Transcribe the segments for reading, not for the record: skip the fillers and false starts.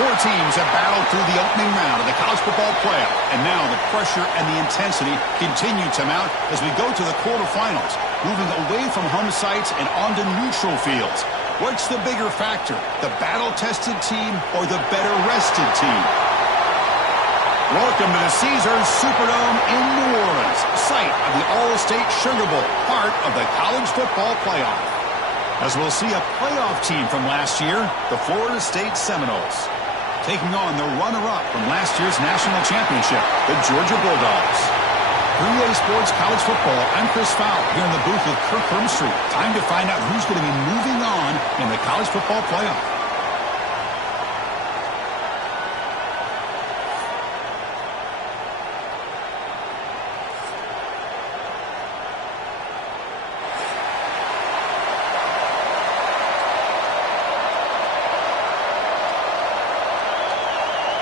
Four teams have battled through the opening round of the college football playoff, and now the pressure and the intensity continue to mount as we go to the quarterfinals, moving away from home sites and onto neutral fields. What's the bigger factor, the battle-tested team or the better-rested team? Welcome to the Caesars Superdome in New Orleans, site of the All-State Sugar Bowl, part of the college football playoff. As we'll see a playoff team from last year, the Florida State Seminoles, taking on the runner-up from last year's national championship, the Georgia Bulldogs. 3A Sports College Football, I'm Chris Fowle, here in the booth with Kirk Hermstreet. Time to find out who's going to be moving on in the college football playoff.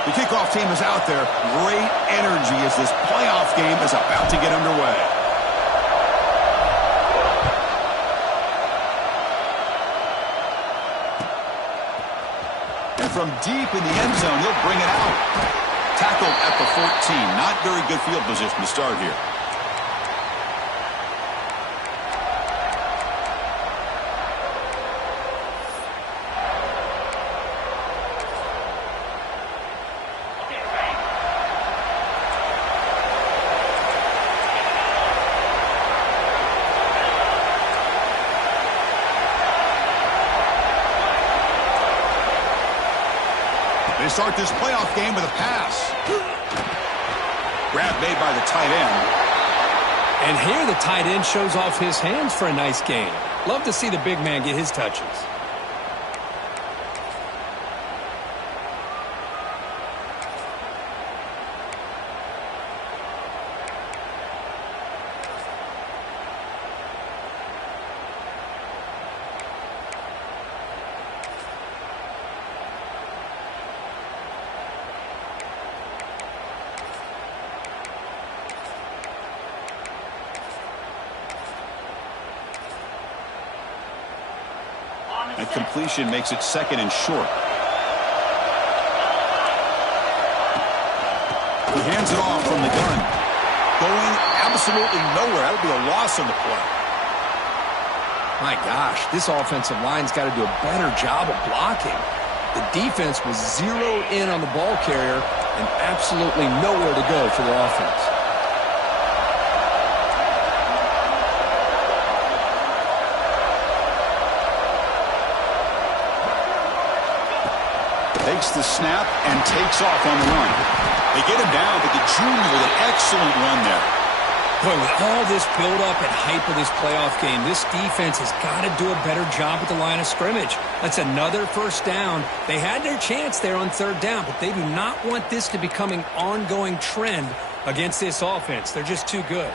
The kickoff team is out there. Great energy as this playoff game is about to get underway. And from deep in the end zone, he'll bring it out. Tackled at the 14. Not very good field position to start here. They start this playoff game with a pass. Grab made by the tight end. And here the tight end shows off his hands for a nice game. Love to see the big man get his touches. And completion makes it second and short. He hands it off from the gun. Going absolutely nowhere. That would be a loss on the play. My gosh, this offensive line's got to do a better job of blocking. The defense was zeroed in on the ball carrier and absolutely nowhere to go for their offense. Takes the snap and takes off on the run. They get him down, but the junior with an excellent run there. Boy, with all this build-up and hype of this playoff game, this defense has got to do a better job at the line of scrimmage. That's another first down. They had their chance there on third down, but they do not want this to become an ongoing trend against this offense. They're just too good.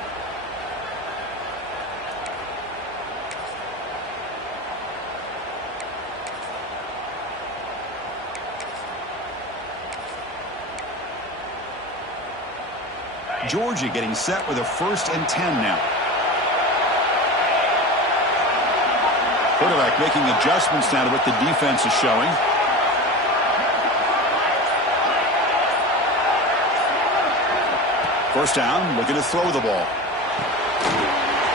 Georgia getting set with a 1st and 10 now. Quarterback making adjustments now to what the defense is showing. First down, looking to throw the ball.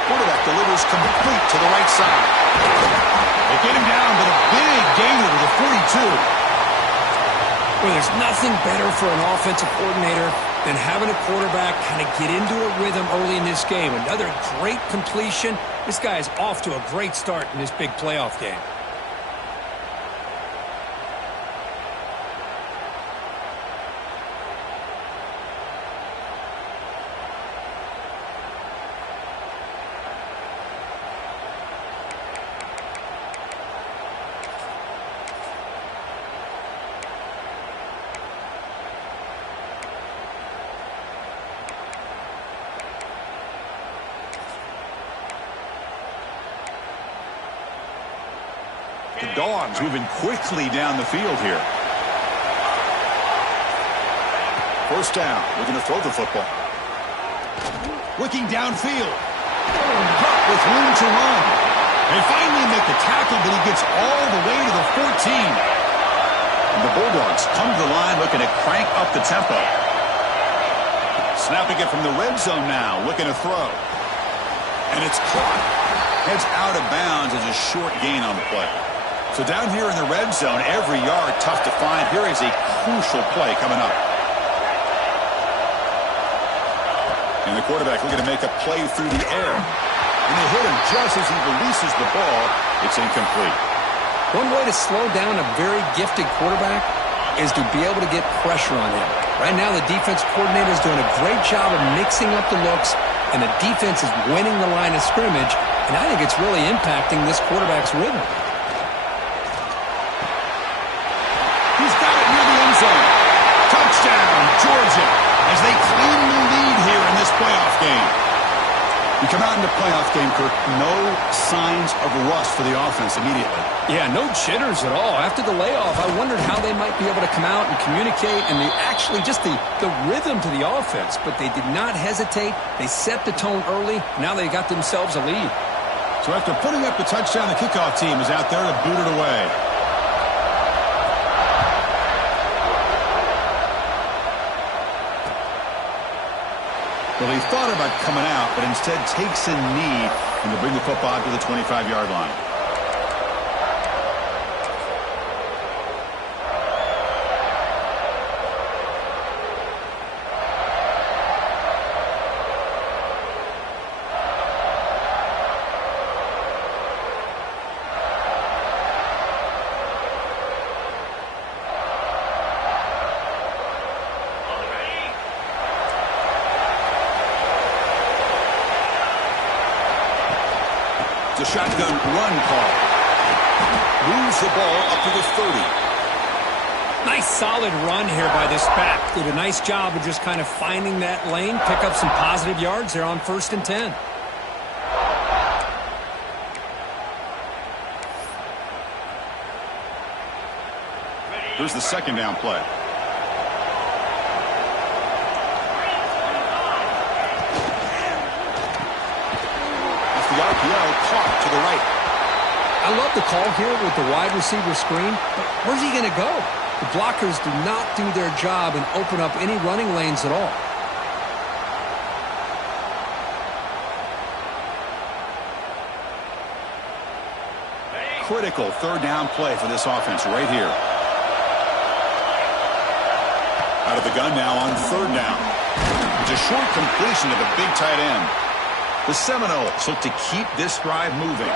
Quarterback delivers complete to the right side. They get him down, but a big gainer to the 42. Well, there's nothing better for an offensive coordinator than having a quarterback kind of get into a rhythm early in this game. Another great completion. This guy is off to a great start in this big playoff game. The Dogs moving quickly down the field here. First down. Looking to throw the football. Looking downfield. With room to run. They finally make the tackle, but he gets all the way to the 14. And the Bulldogs come to the line looking to crank up the tempo. Snapping it from the red zone now, looking to throw. And it's caught. Heads out of bounds as a short gain on the play. So down here in the red zone, every yard tough to find. Here is a crucial play coming up. And the quarterback looking to make a play through the air. And they hit him just as he releases the ball. It's incomplete. One way to slow down a very gifted quarterback is to be able to get pressure on him. Right now, the defense coordinator is doing a great job of mixing up the looks, and the defense is winning the line of scrimmage, and I think it's really impacting this quarterback's rhythm. He's got it near the end zone. Touchdown, Georgia, as they claim the lead here in this playoff game. You come out in the playoff game, Kirk, no signs of rust for the offense immediately. Yeah, no jitters at all. After the layoff, I wondered how they might be able to come out and communicate and actually just the rhythm to the offense. But they did not hesitate. They set the tone early. Now they got themselves a lead. So after putting up the touchdown, the kickoff team is out there to boot it away. Well, he thought about coming out, but instead takes a knee and will bring the football to the 25-yard line. The shotgun run call. Moves the ball up to the 30. Nice solid run here by this back. Did a nice job of just kind of finding that lane, pick up some positive yards there on 1st and 10. Here's the second down play. RPO caught to the right. I love the call here with the wide receiver screen, but where's he going to go? The blockers do not do their job and open up any running lanes at all. Critical third down play for this offense right here. Out of the gun now on third down. It's a short completion of a big tight end. The Seminoles look to keep this drive moving.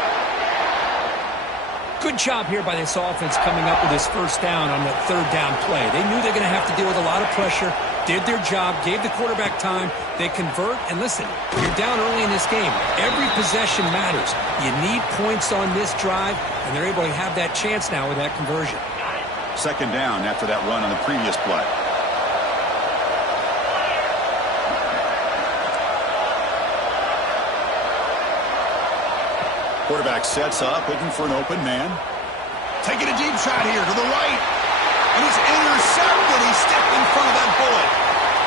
Good job here by this offense coming up with this first down on that third down play. They knew they're going to have to deal with a lot of pressure, did their job, gave the quarterback time. They convert, and listen, you're down early in this game. Every possession matters. You need points on this drive, and they're able to have that chance now with that conversion. Second down after that run on the previous play. Quarterback sets up, looking for an open man. Taking a deep shot here to the right. And it's intercepted. He stepped in front of that bullet.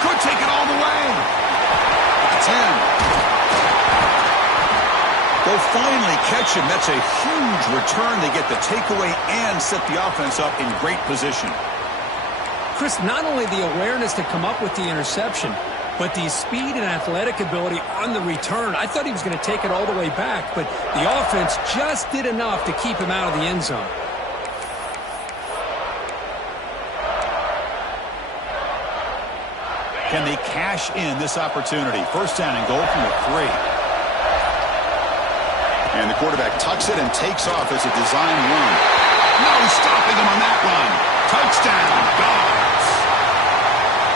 Could take it all the way. That's him. They'll finally catch him. That's a huge return. They get the takeaway and set the offense up in great position. Chris, not only the awareness to come up with the interception, but the speed and athletic ability on the return. I thought he was going to take it all the way back, but the offense just did enough to keep him out of the end zone. Can they cash in this opportunity? First down and goal from the 3. And the quarterback tucks it and takes off as a design run. No stopping him on that run. Touchdown, Dogs.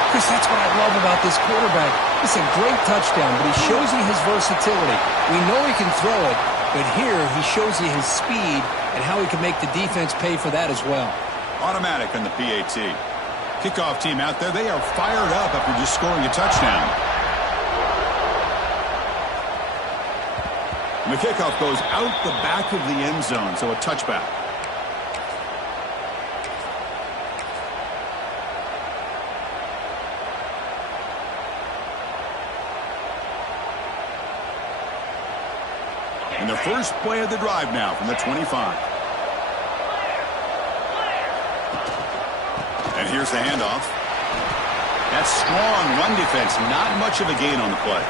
Chris, that's what I love about this quarterback. It's a great touchdown, but he shows you his versatility. We know he can throw it, but here he shows you his speed and how he can make the defense pay for that as well. Automatic on the PAT. Kickoff team out there, they are fired up after just scoring a touchdown. And the kickoff goes out the back of the end zone, so a touchback. And the first play of the drive now from the 25. And here's the handoff. That's strong run defense. Not much of a gain on the play.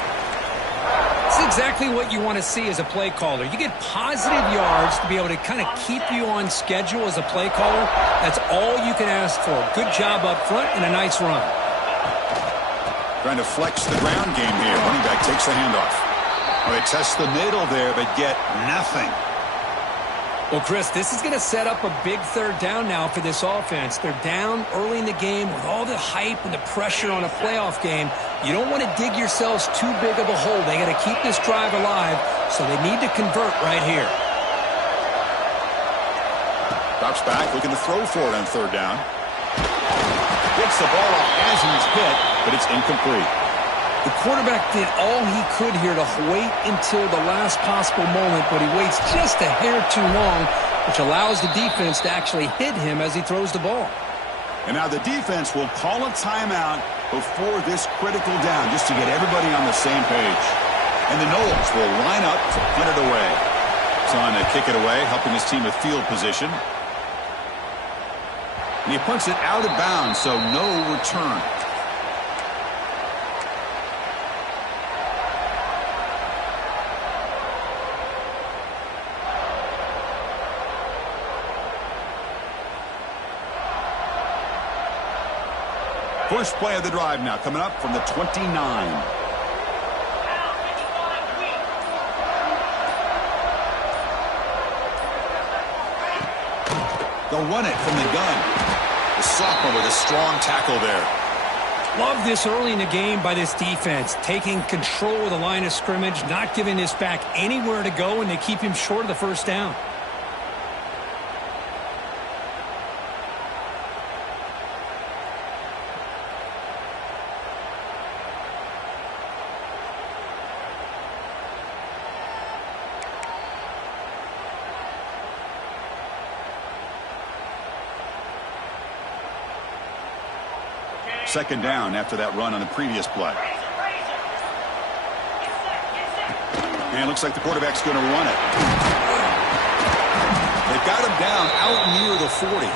It's exactly what you want to see as a play caller. You get positive yards to be able to kind of keep you on schedule as a play caller. That's all you can ask for. Good job up front and a nice run. Trying to flex the ground game here. Running back takes the handoff. Oh, they test the middle there, but get nothing. Well, Chris, this is going to set up a big third down now for this offense. They're down early in the game with all the hype and the pressure on a playoff game. You don't want to dig yourselves too big of a hole. They got to keep this drive alive, so they need to convert right here. Drops back, looking to throw for it on third down. Gets the ball off as he's hit, but it's incomplete. The quarterback did all he could here to wait until the last possible moment, but he waits just a hair too long, which allows the defense to actually hit him as he throws the ball. And now the defense will call a timeout before this critical down, just to get everybody on the same page. And the Noles will line up to punt it away. It's on to kick it away, helping his team with field position. And he punts it out of bounds, so no return. First play of the drive now, coming up from the 29. They'll run it from the gun. The sophomore with a strong tackle there. Love this early in the game by this defense, taking control of the line of scrimmage, not giving this back anywhere to go, and they keep him short of the first down. Second down after that run on the previous play. And it looks like the quarterback's going to run it. They've got him down out near the 40.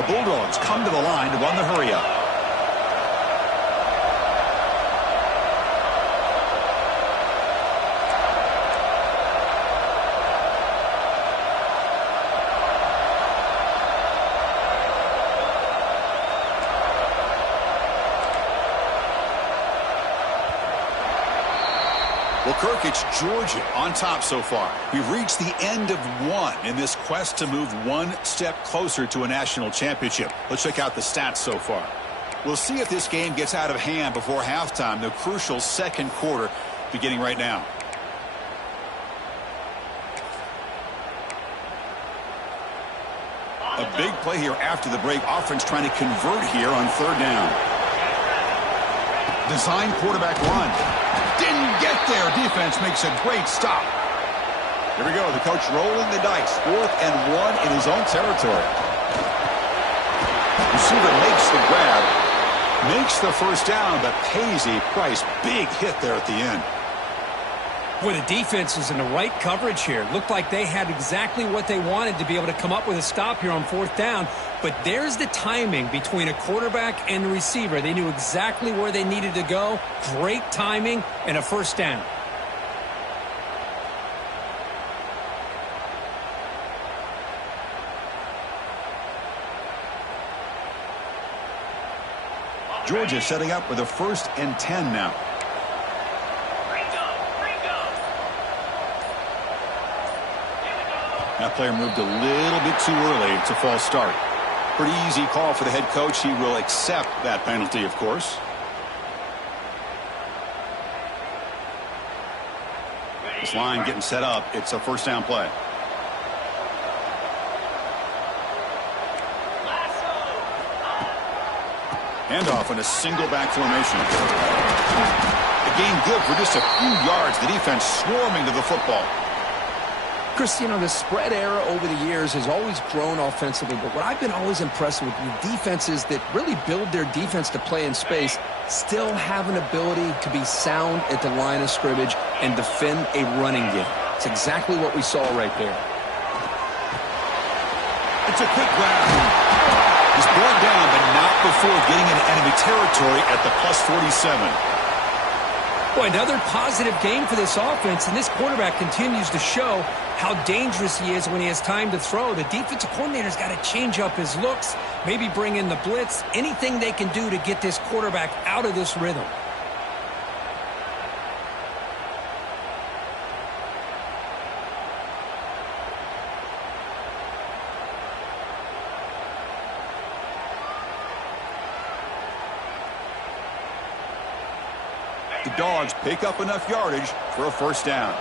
The Bulldogs come to the line to run the hurry up. Well, Kirk, it's Georgia on top so far. We've reached the end of one in this quest to move one step closer to a national championship. Let's check out the stats so far. We'll see if this game gets out of hand before halftime, the crucial second quarter beginning right now. A big play here after the break. Offense trying to convert here on third down. Design quarterback run. Didn't get there. Defense makes a great stop. Here we go. The coach rolling the dice. 4th and 1 in his own territory. Receiver makes the grab. Makes the first down, but pays a price. Big hit there at the end. Boy, the defense is in the right coverage here. Looked like they had exactly what they wanted to be able to come up with a stop here on 4th down. But there's the timing between a quarterback and the receiver. They knew exactly where they needed to go. Great timing and a first down. Georgia setting up with a 1st and 10 now. That player moved a little bit too early. It's a false start. Pretty easy call for the head coach. He will accept that penalty, of course. This line getting set up. It's a first down play. Handoff in a single back formation. The game good for just a few yards. The defense swarming to the football. Chris, you know, the spread era over the years has always grown offensively, but what I've been always impressed with the defenses that really build their defense to play in space still have an ability to be sound at the line of scrimmage and defend a running game. It's exactly what we saw right there. It's a quick grab. He's brought down, but not afford getting into enemy territory at the +47. Boy, another positive game for this offense, and this quarterback continues to show how dangerous he is when he has time to throw. The defensive coordinator's got to change up his looks, maybe bring in the blitz, anything they can do to get this quarterback out of this rhythm. The Dogs pick up enough yardage for a first down.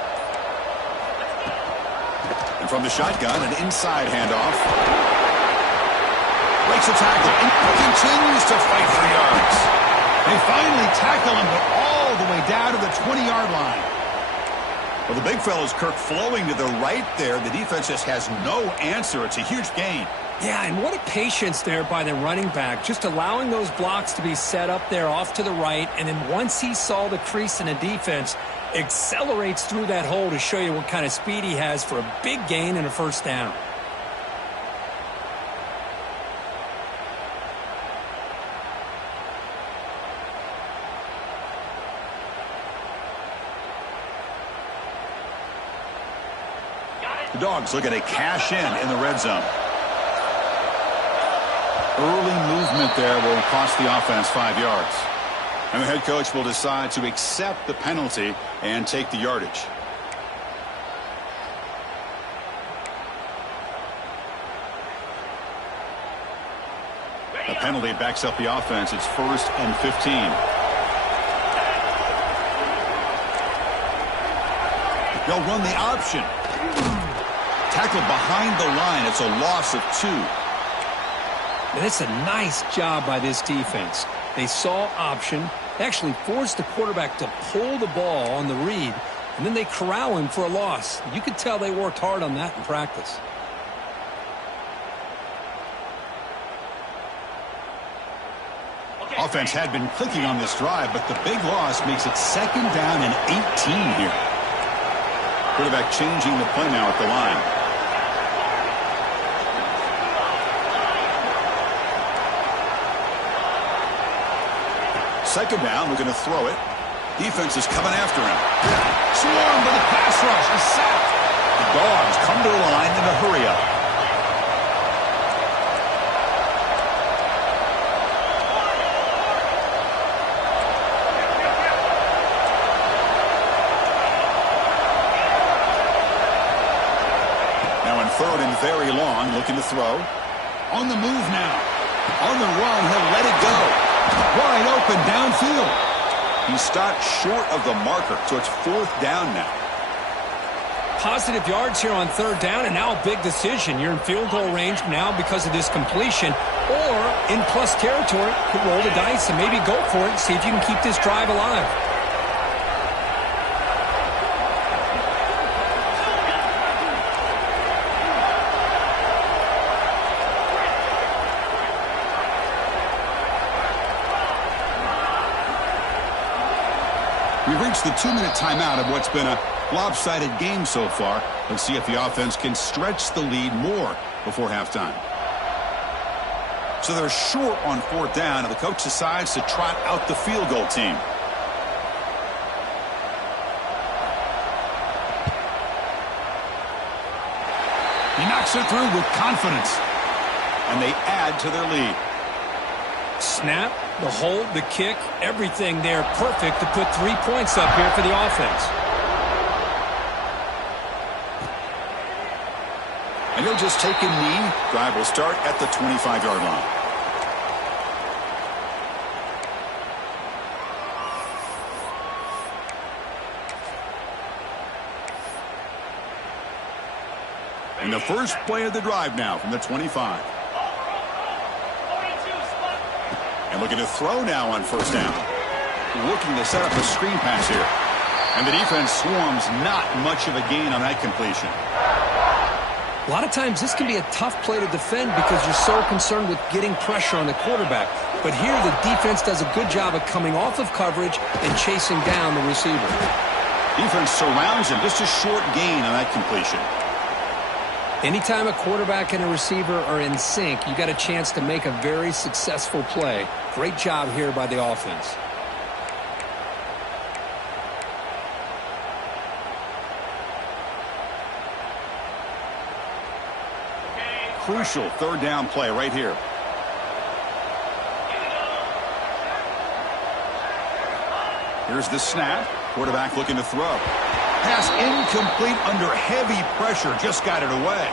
And from the shotgun, an inside handoff. Breaks a tackle and continues to fight for yards. They finally tackle him, but all the way down to the 20-yard line. Well, the big fella's Kirk flowing to the right there. The defense just has no answer. It's a huge gain. Yeah, and what a patience there by the running back, just allowing those blocks to be set up there off to the right, and then once he saw the crease in the defense, accelerates through that hole to show you what kind of speed he has for a big gain and a first down. The Dogs looking to cash in the red zone. Early movement there will cost the offense 5 yards. And the head coach will decide to accept the penalty and take the yardage. The penalty backs up the offense. It's 1st and 15. They'll run the option. Tackled behind the line. It's a loss of 2. And it's a nice job by this defense. They saw option. They actually forced the quarterback to pull the ball on the read, and then they corral him for a loss. You could tell they worked hard on that in practice. Offense had been clicking on this drive, but the big loss makes it 2nd down and 18 here. Quarterback changing the play now at the line. 2nd down, we're going to throw it. Defense is coming after him. Swarmed by the pass rush. He's sacked. The Dogs come to the line in a hurry-up. Now in 3rd and very long, looking to throw. On the move now. On the run, he'll let it go. Wide open downfield. He stopped short of the marker, so it's 4th down now. Positive yards here on 3rd down, and now a big decision. You're in field goal range now because of this completion, or in plus territory, could roll the dice and maybe go for it and see if you can keep this drive alive. We've reached the 2-minute timeout of what's been a lopsided game so far. Let's see if the offense can stretch the lead more before halftime. So they're short on 4th down, and the coach decides to trot out the field goal team. He knocks it through with confidence, and they add to their lead. Snap, the hold, the kick, everything there perfect to put 3 points up here for the offense. And he'll just take a knee. Drive will start at the 25-yard line. And the first play of the drive now from the 25. And looking to throw now on 1st down. Looking to set up a screen pass here. And the defense swarms, not much of a gain on that completion. A lot of times this can be a tough play to defend because you're so concerned with getting pressure on the quarterback. But here the defense does a good job of coming off of coverage and chasing down the receiver. Defense surrounds him. Just a short gain on that completion. Anytime a quarterback and a receiver are in sync, you got a chance to make a very successful play. Great job here by the offense. Crucial third down play right here. Here's the snap. Quarterback looking to throw. Pass incomplete under heavy pressure. Just got it away.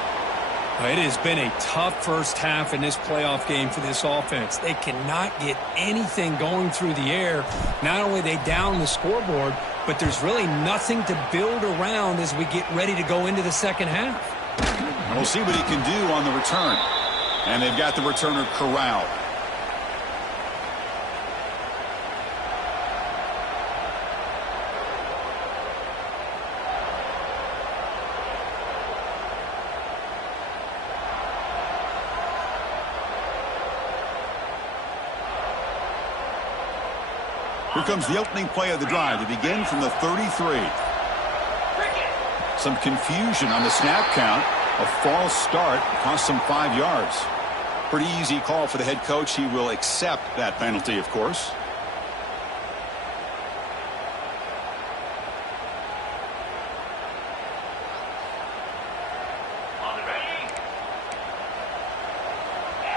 It has been a tough first half in this playoff game for this offense. They cannot get anything going through the air. Not only are they down the scoreboard, but there's really nothing to build around as we get ready to go into the second half. We'll see what he can do on the return. And they've got the returner corralled. Here comes the opening play of the drive to begin from the 33. Some confusion on the snap count. A false start cost him 5 yards. Pretty easy call for the head coach. He will accept that penalty, of course.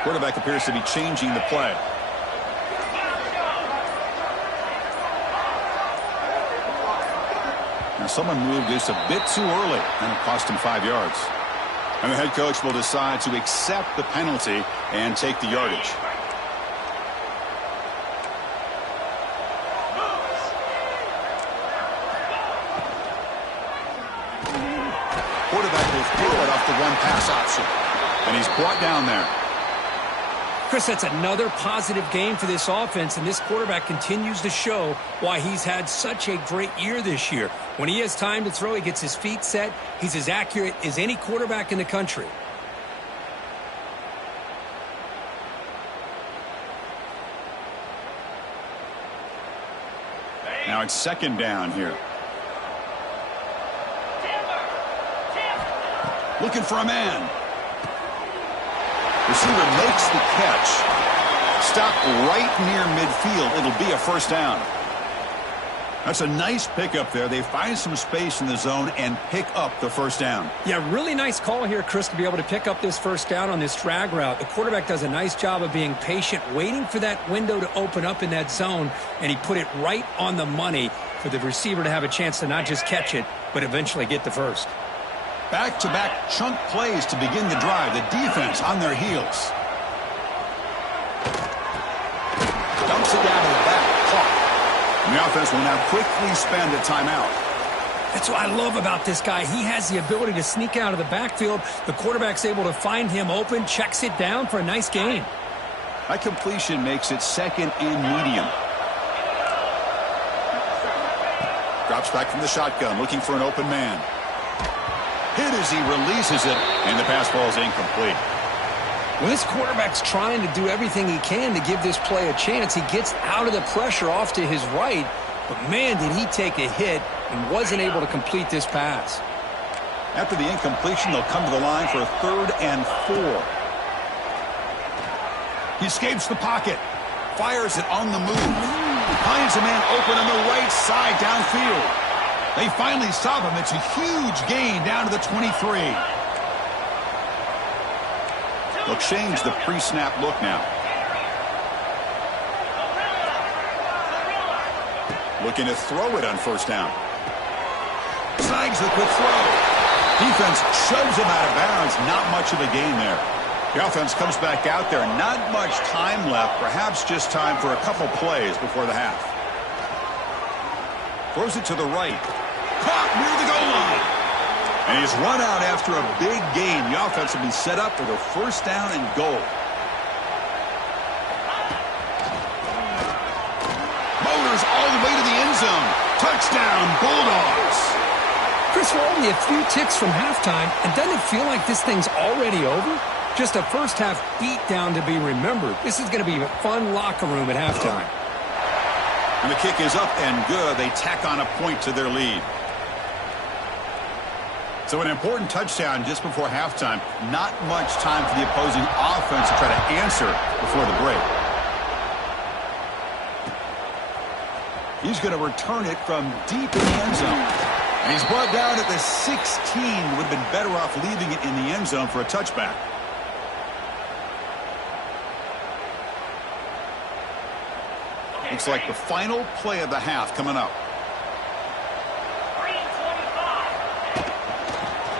Quarterback appears to be changing the play. Now someone moved this a bit too early, and it cost him 5 yards. And the head coach will decide to accept the penalty and take the yardage. Quarterback will throw it off the one pass option. And he's brought down there. Chris, that's another positive game for this offense, and this quarterback continues to show why he's had such a great year this year. When he has time to throw, he gets his feet set. He's as accurate as any quarterback in the country. Now it's second down here. Looking for a man. Receiver makes the catch. Stop right near midfield. It'll be a first down. That's a nice pickup there. They find some space in the zone and pick up the first down. Yeah, really nice call here, Chris, to be able to pick up this first down on this drag route. The quarterback does a nice job of being patient, waiting for that window to open up in that zone, and he put it right on the money for the receiver to have a chance to not just catch it, but eventually get the first. Back-to-back chunk plays to begin the drive. The defense on their heels. Dumps it down to the back. Caught. And the offense will now quickly spend a timeout. That's what I love about this guy. He has the ability to sneak out of the backfield. The quarterback's able to find him open, checks it down for a nice gain. That completion makes it second and medium. Drops back from the shotgun, looking for an open man. Hit as he releases it, and the pass ball is incomplete. Well, this quarterback's trying to do everything he can to give this play a chance. He gets out of the pressure off to his right, but man, did he take a hit and wasn't able to complete this pass. After the incompletion, they'll come to the line for a 3rd and 4. He escapes the pocket, fires it on the move, finds a man open on the right side downfield. They finally stop him. It's a huge gain down to the 23. They'll change the pre-snap look now. Looking to throw it on first down. Snags the quick throw. Defense shoves him out of bounds. Not much of a gain there. The offense comes back out there. Not much time left. Perhaps just time for a couple plays before the half. Throws it to the right. Caught near the goal line. And he's run out after a big gain. The offense will be set up for the first down and goal. Motors all the way to the end zone. Touchdown, Bulldogs. Chris, we're only a few ticks from halftime, and doesn't it feel like this thing's already over? Just a first-half beatdown to be remembered. This is going to be a fun locker room at halftime. And the kick is up and good. They tack on a point to their lead. So an important touchdown just before halftime. Not much time for the opposing offense to try to answer before the break. He's going to return it from deep in the end zone. And he's brought down at the 16. Would have been better off leaving it in the end zone for a touchback. Looks like the final play of the half coming up.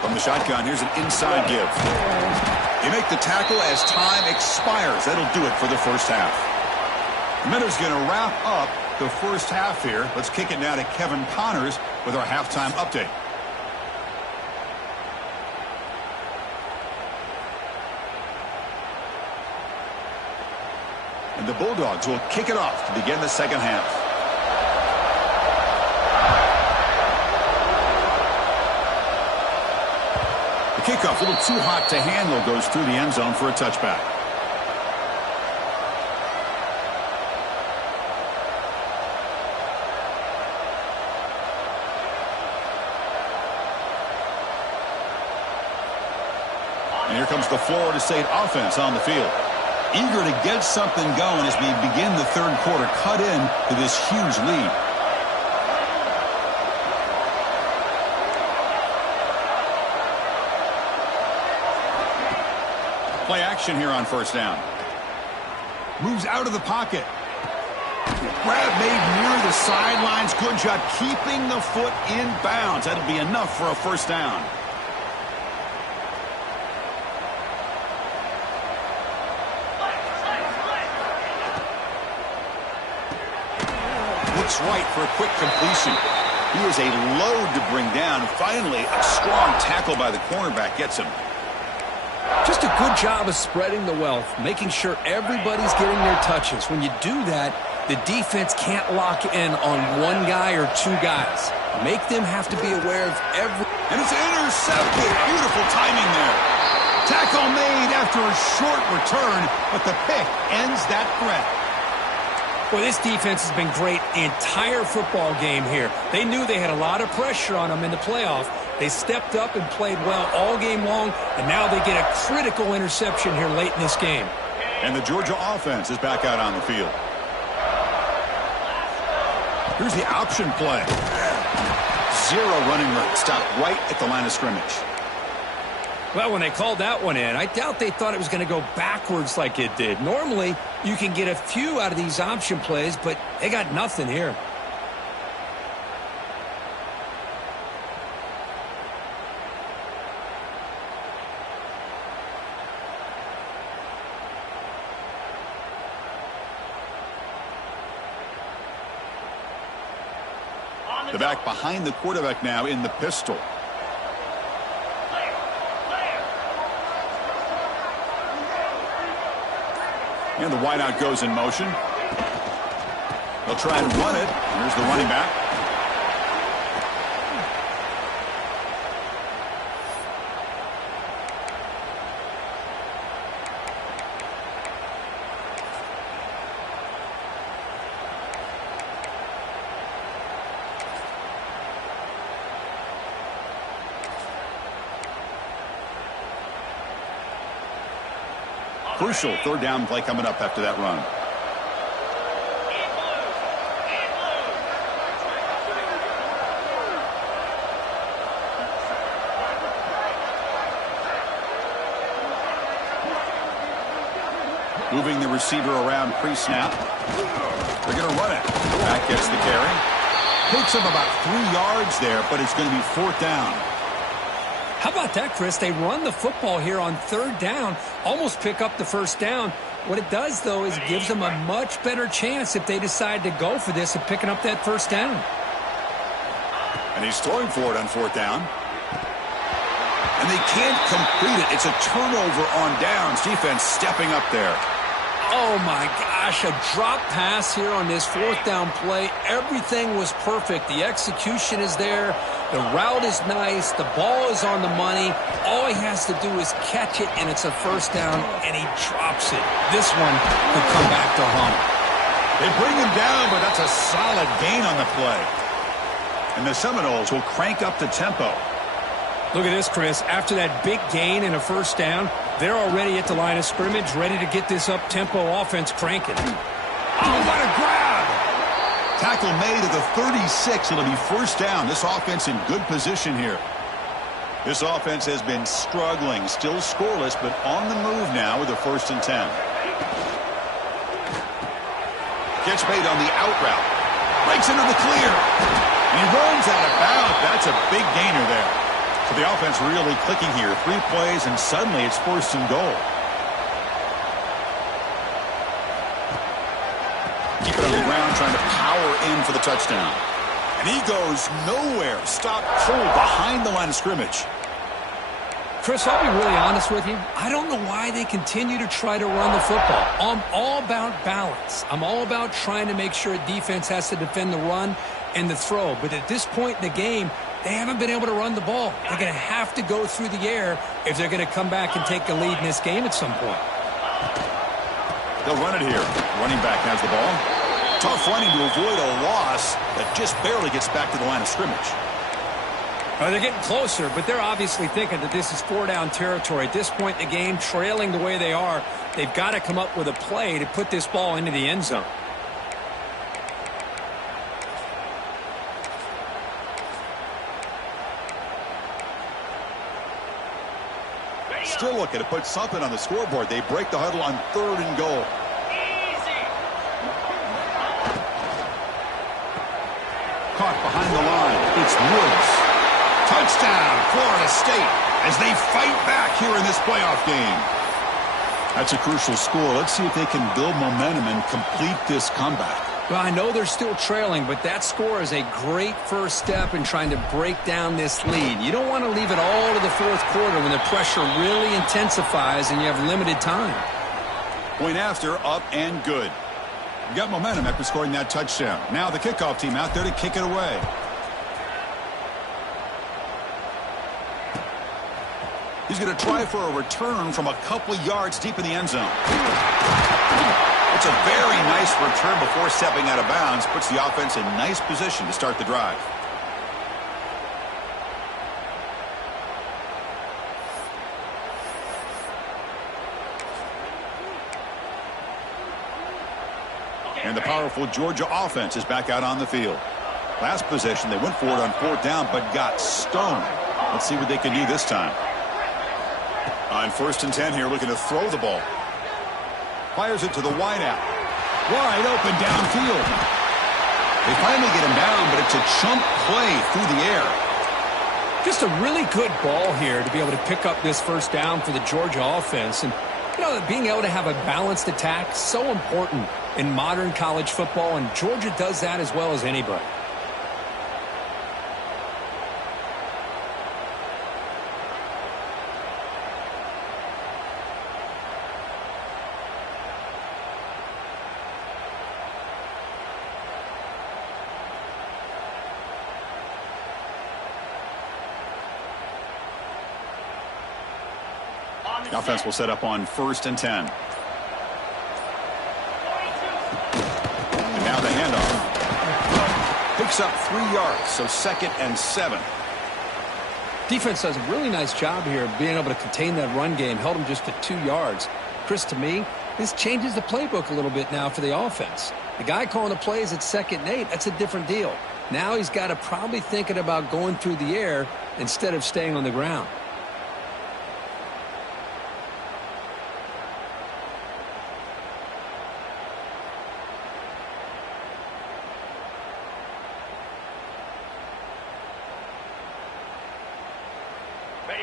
From the shotgun, here's an inside give. You make the tackle as time expires. That'll do it for the first half. Miller's going to wrap up the first half here. Let's kick it now to Kevin Connors with our halftime update. And the Bulldogs will kick it off to begin the second half. The kickoff, a little too hot to handle, goes through the end zone for a touchback. And here comes the Florida State offense on the field. Eager to get something going as we begin the third quarter, cut in to this huge lead. Play action here on first down. Moves out of the pocket. Grab made near the sidelines. Good job keeping the foot in bounds. That'll be enough for a first down. Looks right for a quick completion. He was a load to bring down. Finally, a strong tackle by the cornerback gets him. Just a good job of spreading the wealth, making sure everybody's getting their touches. When you do that, the defense can't lock in on one guy or two guys. Make them have to be aware of every... And it's intercepted. Beautiful timing there. Tackle made after a short return, but the pick ends that threat. Well, this defense has been great the entire football game here. They knew they had a lot of pressure on them in the playoff. They stepped up and played well all game long, and now they get a critical interception here late in this game. And the Georgia offense is back out on the field. Here's the option play. Zero running room. Stopped right at the line of scrimmage. Well, when they called that one in, I doubt they thought it was going to go backwards like it did. Normally, you can get a few out of these option plays, but they got nothing here. The back behind the quarterback now in the pistol. And the wideout goes in motion. They'll try and run it. Here's the running back. Crucial third down play coming up after that run. Moving the receiver around pre-snap. They're going to run it. Back gets the carry. Picks up about 3 yards there, but it's going to be fourth down. How about that, Chris? They run the football here on third down, almost pick up the first down. What it does, though, is it gives them a much better chance if they decide to go for this of picking up that first down. And he's throwing for it on fourth down. And they can't complete it. It's a turnover on downs. Defense stepping up there. Oh, my gosh, a drop pass here on this fourth down play. Everything was perfect. The execution is there. The route is nice. The ball is on the money. All he has to do is catch it, and it's a first down, and he drops it. This one could come back to haunt him. They bring him down, but that's a solid gain on the play. And the Seminoles will crank up the tempo. Look at this, Chris. After that big gain and a first down, they're already at the line of scrimmage, ready to get this up-tempo offense cranking. Oh, what a grab! Tackle made at the 36. It'll be first down. This offense in good position here. This offense has been struggling, still scoreless, but on the move now with a 1st and 10. Catch made on the out route. Breaks into the clear. And he runs out of bounds. That's a big gainer there. So the offense really clicking here. 3 plays, and suddenly it's 1st and goal. Keep it on the ground, trying to power in for the touchdown. And he goes nowhere. Stop cold behind the line of scrimmage. Chris, I'll be really honest with you. I don't know why they continue to try to run the football. I'm all about balance. I'm all about trying to make sure a defense has to defend the run and the throw. But at this point in the game, they haven't been able to run the ball. They're going to have to go through the air if they're going to come back and take the lead in this game at some point. They'll run it here. Running back has the ball. Tough running to avoid a loss that just barely gets back to the line of scrimmage. They're getting closer, but they're obviously thinking that this is 4-down territory. At this point in the game, trailing the way they are, they've got to come up with a play to put this ball into the end zone. Still looking to put something on the scoreboard. They break the huddle on 3rd and goal. Caught behind the line. It's Woods. Touchdown, Florida State, as they fight back here in this playoff game. That's a crucial score. Let's see if they can build momentum and complete this comeback. Well, I know they're still trailing, but that score is a great first step in trying to break down this lead. You don't want to leave it all to the 4th quarter when the pressure really intensifies and you have limited time. Point after, up and good. You got momentum after scoring that touchdown. Now the kickoff team out there to kick it away. He's going to try for a return from a couple yards deep in the end zone. It's a very nice return before stepping out of bounds. Puts the offense in nice position to start the drive. And the powerful Georgia offense is back out on the field. Last possession, they went for it on 4th down, but got stoned. Let's see what they can do this time. On 1st and 10 here, looking to throw the ball. Fires it to the wideout. Wide open downfield. They finally get him down, but it's a chunk play through the air. Just a really good ball here to be able to pick up this first down for the Georgia offense. And, you know, being able to have a balanced attack, so important in modern college football, and Georgia does that as well as anybody. The offense will set up on 1st and 10. And now the handoff. Picks up 3 yards, so 2nd and 7. Defense does a really nice job here of being able to contain that run game. Held them just to 2 yards. Chris, to me, this changes the playbook a little bit now for the offense. The guy calling the plays at 2nd and 8, that's a different deal. Now he's got to probably thinking about going through the air instead of staying on the ground.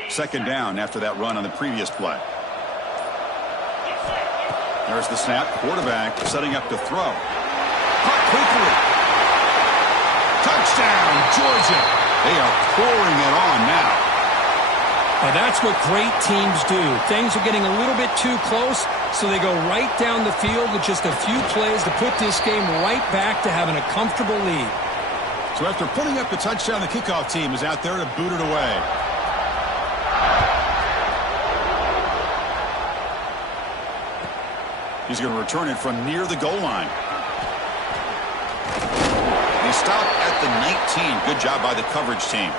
Second down after that run on the previous play. There's the snap. Quarterback setting up to throw. Caught quickly. Touchdown, Georgia. They are pouring it on now. Now that's what great teams do. Things are getting a little bit too close, so they go right down the field with just a few plays to put this game right back to having a comfortable lead. So after putting up the touchdown, the kickoff team is out there to boot it away. He's going to return it from near the goal line. They stop at the 19. Good job by the coverage team.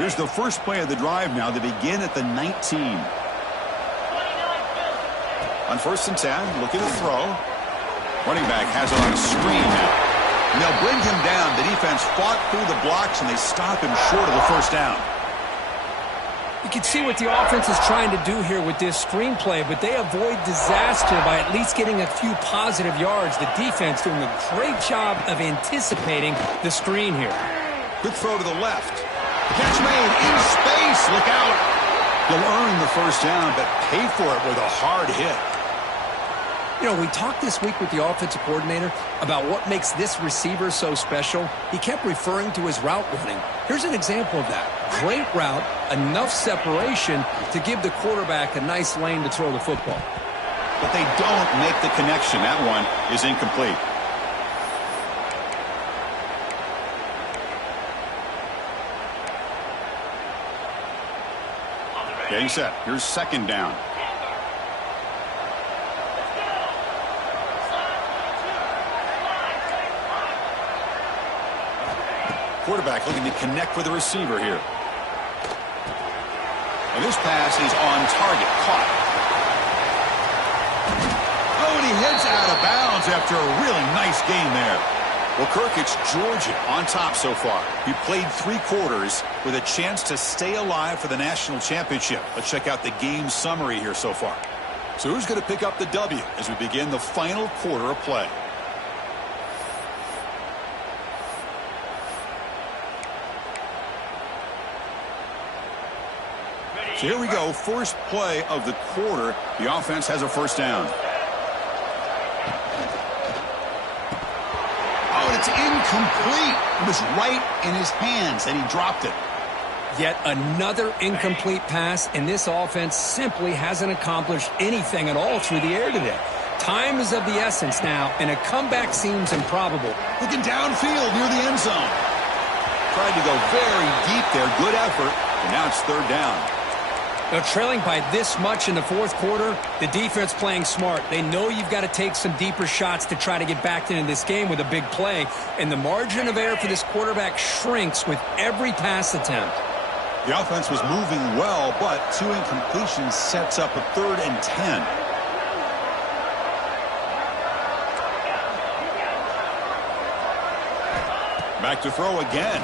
Here's the first play of the drive now. They begin at the 19. On 1st and 10, looking to throw. Running back has it on a screen now. And they'll bring him down. The defense fought through the blocks, and they stop him short of the first down. You can see what the offense is trying to do here with this screenplay, but they avoid disaster by at least getting a few positive yards. The defense doing a great job of anticipating the screen here. Good throw to the left. Catch made in space. Look out. They'll earn the first down, but pay for it with a hard hit. You know, we talked this week with the offensive coordinator about what makes this receiver so special. He kept referring to his route running. Here's an example of that. Great route, enough separation to give the quarterback a nice lane to throw the football. But they don't make the connection. That one is incomplete. Getting set. Here's 2nd down. Quarterback looking to connect with the receiver here. And this pass is on target. Caught. Oh, and he heads out of bounds after a really nice game there. Well, Kirk, it's Georgia on top so far. He played 3 quarters with a chance to stay alive for the national championship. Let's check out the game summary here so far. So who's going to pick up the W as we begin the final quarter of play? So here we go. First play of the quarter. The offense has a first down. Oh, it's incomplete. It was right in his hands, and he dropped it. Yet another incomplete pass, and this offense simply hasn't accomplished anything at all through the air today. Time is of the essence now, and a comeback seems improbable. Looking downfield near the end zone. Tried to go very deep there. Good effort, and now it's 3rd down. Now, trailing by this much in the 4th quarter, the defense playing smart. They know you've got to take some deeper shots to try to get back into this game with a big play, and the margin of error for this quarterback shrinks with every pass attempt. The offense was moving well, but 2 incompletions sets up a 3rd and 10. Back to throw again.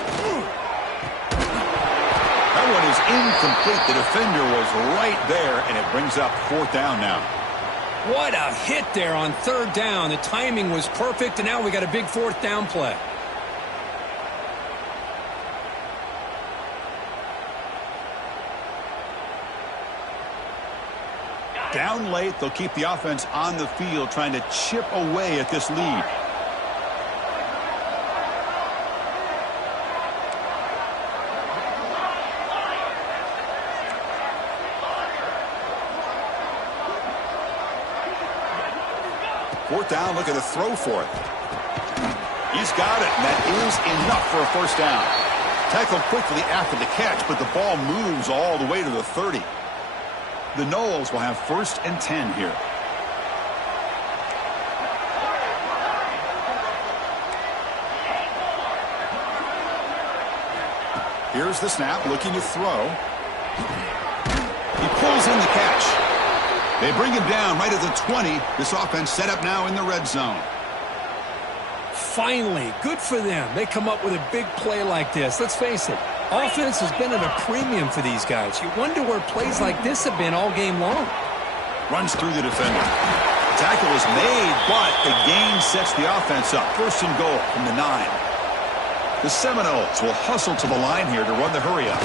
That one is incomplete. The defender was right there, and it brings up 4th down now. What a hit there on 3rd down. The timing was perfect, and now we got a big 4th down play. Down late, they'll keep the offense on the field, trying to chip away at this lead. Fourth down, looking to throw for it. He's got it, and that is enough for a first down. Tackled quickly after the catch, but the ball moves all the way to the 30. The Noles will have 1st and 10 here. Here's the snap, looking to throw. He pulls in the catch. They bring him down right at the 20. This offense set up now in the red zone. Finally, good for them. They come up with a big play like this. Let's face it, offense has been at a premium for these guys. You wonder where plays like this have been all game long. Runs through the defender. Tackle is made, but the gain sets the offense up. 1st and goal from the 9. The Seminoles will hustle to the line here to run the hurry up.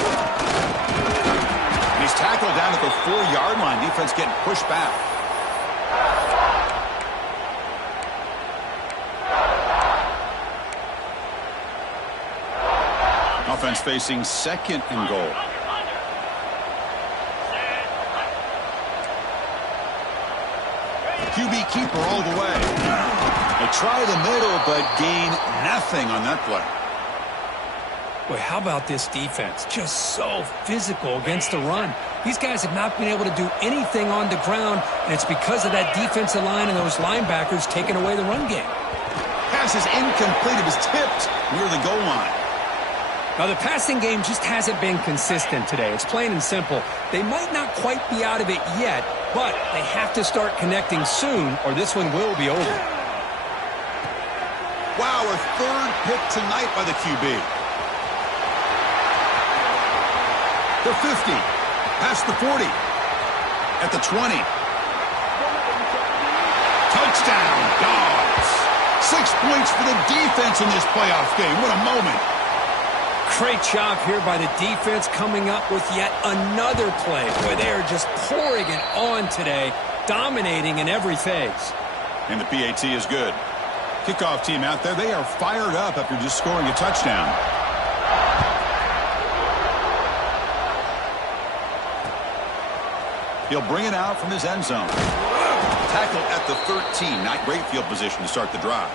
He's tackled down at the 4-yard line. Defense getting pushed back. Offense facing 2nd and goal. QB keeper all the way. They try the middle, but gain nothing on that play. Boy, how about this defense? Just so physical against the run. These guys have not been able to do anything on the ground, and it's because of that defensive line and those linebackers taking away the run game. Pass is incomplete. It was tipped near the goal line. Now, the passing game just hasn't been consistent today. It's plain and simple. They might not quite be out of it yet, but they have to start connecting soon, or this one will be over. Wow, a third pick tonight by the QB. The 50, past the 40, at the 20. Touchdown, Dogs. 6 points for the defense in this playoff game. What a moment. Great job here by the defense coming up with yet another play. Boy, they are just pouring it on today, dominating in every phase. And the PAT is good. Kickoff team out there, they are fired up after just scoring a touchdown. He'll bring it out from his end zone. Tackle at the 13. Not great field position to start the drive.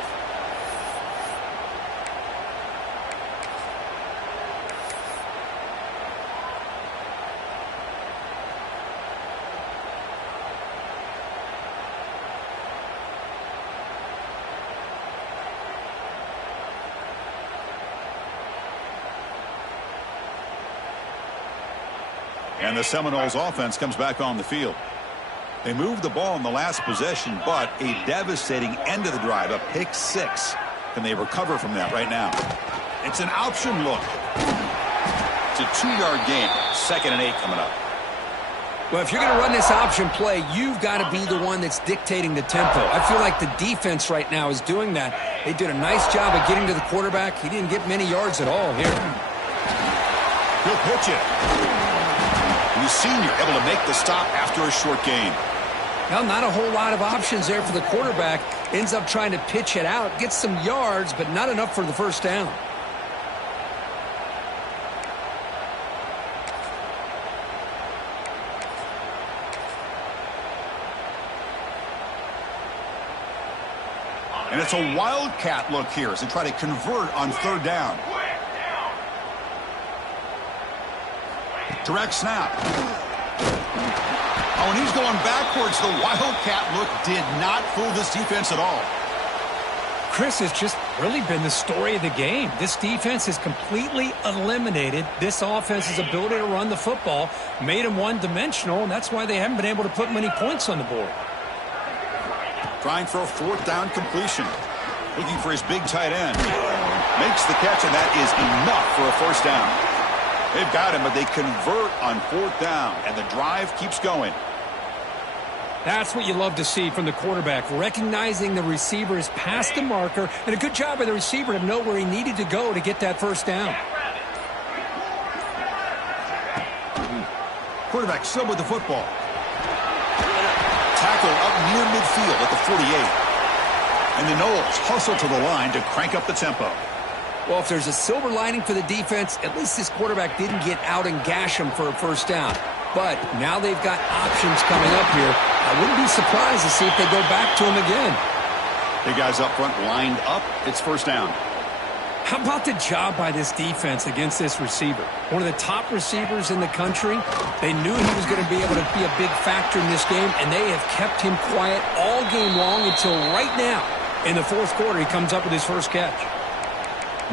And the Seminoles offense comes back on the field. They moved the ball in the last possession, but a devastating end of the drive, a pick 6. Can they recover from that right now? It's an option look. It's a 2-yard gain. 2nd and 8 coming up. Well, if you're going to run this option play, you've got to be the one that's dictating the tempo. I feel like the defense right now is doing that. They did a nice job of getting to the quarterback. He didn't get many yards at all here. He'll pitch it. The senior able to make the stop after a short gain. Well, not a whole lot of options there for the quarterback. Ends up trying to pitch it out, gets some yards, but not enough for the first down. And it's a wildcat look here as they try to convert on 3rd down. Direct snap. Oh, and he's going backwards. The wildcat look did not fool this defense at all. Chris, has just really been the story of the game. This defense has completely eliminated this offense's ability to run the football, made them one-dimensional, and that's why they haven't been able to put many points on the board. Trying for a 4th down completion. Looking for his big tight end. Makes the catch, and that is enough for a 1st down. They've got him, but they convert on 4th down, and the drive keeps going. That's what you love to see from the quarterback, recognizing the receiver is past the marker, and a good job by the receiver to know where he needed to go to get that 1st down. Quarterback still with the football. Tackle up near midfield at the 48. And the Noles hustle to the line to crank up the tempo. Well, if there's a silver lining for the defense, at least this quarterback didn't get out and gash him for a 1st down. But now they've got options coming up here. I wouldn't be surprised to see if they go back to him again. The guys up front lined up. It's 1st down. How about the job by this defense against this receiver? One of the top receivers in the country. They knew he was going to be able to be a big factor in this game, and they have kept him quiet all game long until right now. In the 4th quarter, he comes up with his first catch.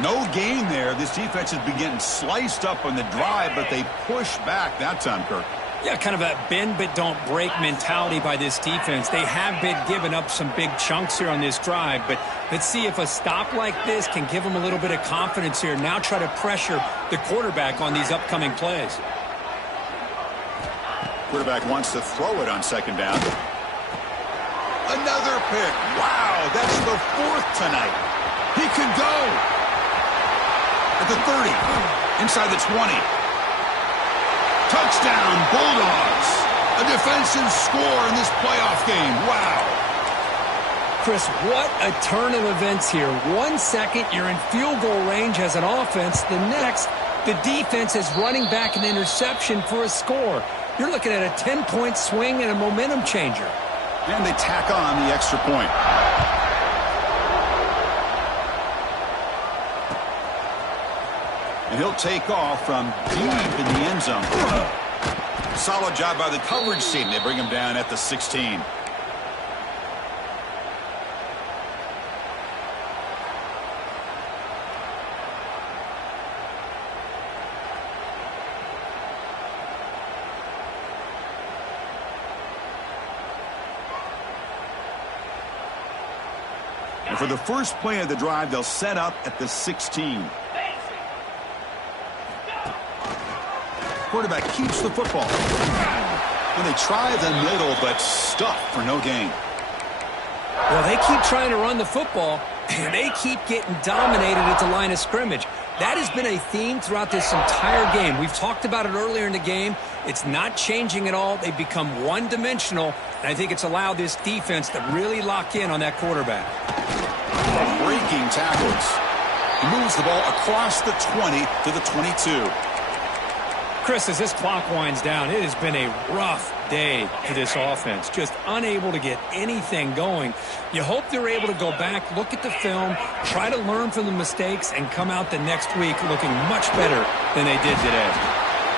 No gain there. This defense has been getting sliced up on the drive, but they push back that time, Kirk. Yeah, kind of a bend but don't break mentality by this defense. They have been giving up some big chunks here on this drive, but let's see if a stop like this can give them a little bit of confidence here. Now try to pressure the quarterback on these upcoming plays. Quarterback wants to throw it on 2nd down. Another pick. Wow, that's the 4th tonight. He could go. At the 30, inside the 20. Touchdown, Bulldogs. A defensive score in this playoff game. Wow. Chris, what a turn of events here. 1 second, you're in field goal range as an offense. The next, the defense is running back an interception for a score. You're looking at a 10-point swing and a momentum changer. And they tack on the extra point. And he'll take off from deep in the end zone. Solid job by the coverage team. They bring him down at the 16. For the first play of the drive, they'll set up at the 16. Quarterback keeps the football. And they try the middle, but stuffed for no gain. Well, they keep trying to run the football, and they keep getting dominated at the line of scrimmage. That has been a theme throughout this entire game. We've talked about it earlier in the game. It's not changing at all. They've become one-dimensional, and I think it's allowed this defense to really lock in on that quarterback. Breaking tackles. He moves the ball across the 20 to the 22. Chris, as this clock winds down, it has been a rough day for this offense. Just unable to get anything going. You hope they're able to go back, look at the film, try to learn from the mistakes, and come out the next week looking much better than they did today.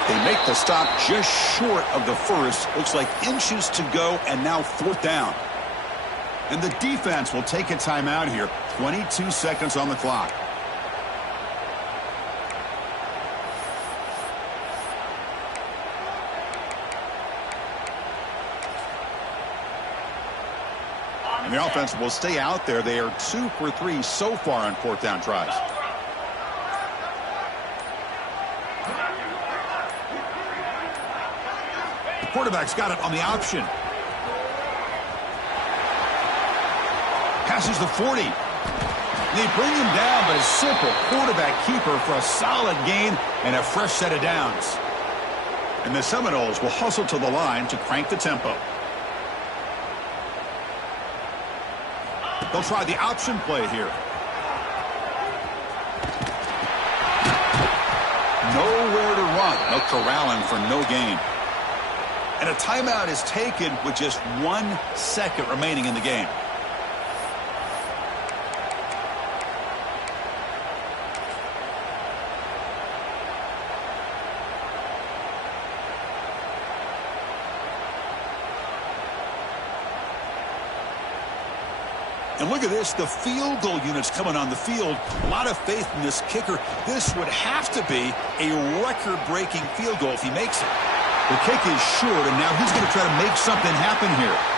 They make the stop just short of the first. Looks like inches to go, and now 4th down. And the defense will take a timeout here. 22 seconds on the clock. And the offense will stay out there. They are 2 for 3 so far on 4th down tries. The quarterback's got it on the option. Passes the 40. They bring him down, but a simple quarterback keeper for a solid gain and a fresh set of downs. And the Seminoles will hustle to the line to crank the tempo. They'll try the option play here. Nowhere to run. They'll corral him for no gain. And a timeout is taken with just 1 second remaining in the game. And look at this, the field goal units coming on the field. A lot of faith in this kicker. This would have to be a record-breaking field goal if he makes it. The kick is short, and now he's going to try to make something happen here.